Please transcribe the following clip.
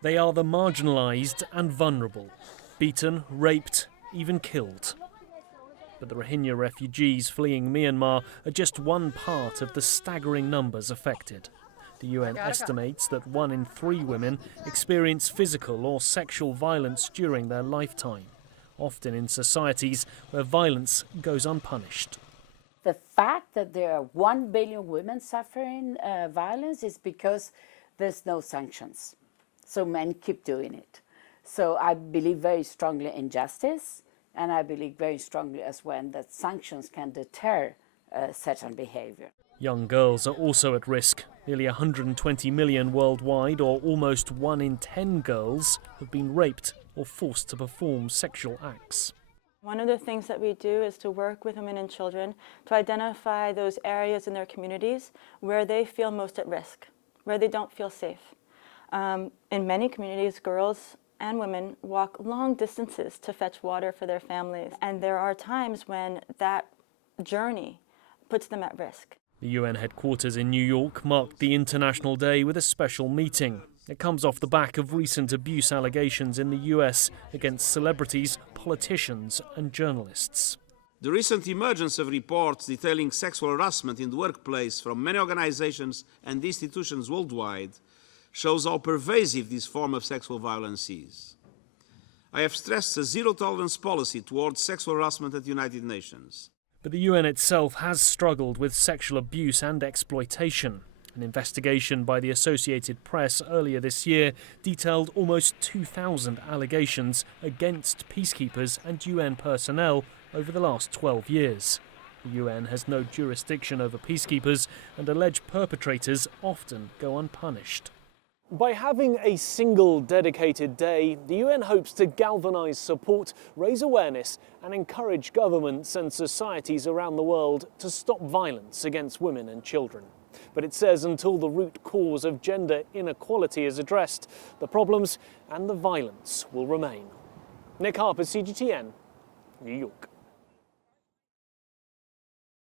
They are the marginalised and vulnerable, beaten, raped, even killed. But the Rohingya refugees fleeing Myanmar are just one part of the staggering numbers affected. The UN estimates that 1 in 3 women experience physical or sexual violence during their lifetime, often in societies where violence goes unpunished. The fact that there are 1 billion women suffering violence is because there's no sanctions. So men keep doing it. So I believe very strongly in justice, and I believe very strongly as well that sanctions can deter certain behavior. Young girls are also at risk. Nearly 120 million worldwide, or almost 1 in 10 girls, have been raped or forced to perform sexual acts. One of the things that we do is to work with women and children to identify those areas in their communities where they feel most at risk, where they don't feel safe. In many communities, girls and women walk long distances to fetch water for their families, and there are times when that journey puts them at risk. The UN headquarters in New York marked the International Day with a special meeting. It comes off the back of recent abuse allegations in the US against celebrities, politicians and journalists. The recent emergence of reports detailing sexual harassment in the workplace from many organizations and institutions worldwide shows how pervasive this form of sexual violence is. I have stressed a zero-tolerance policy towards sexual harassment at the United Nations. But the UN itself has struggled with sexual abuse and exploitation. An investigation by the Associated Press earlier this year detailed almost 2,000 allegations against peacekeepers and UN personnel over the last 12 years. The UN has no jurisdiction over peacekeepers, and alleged perpetrators often go unpunished. By having a single dedicated day, the UN hopes to galvanise support, raise awareness and encourage governments and societies around the world to stop violence against women and children. But it says until the root cause of gender inequality is addressed, the problems and the violence will remain. Nick Harper, CGTN, New York.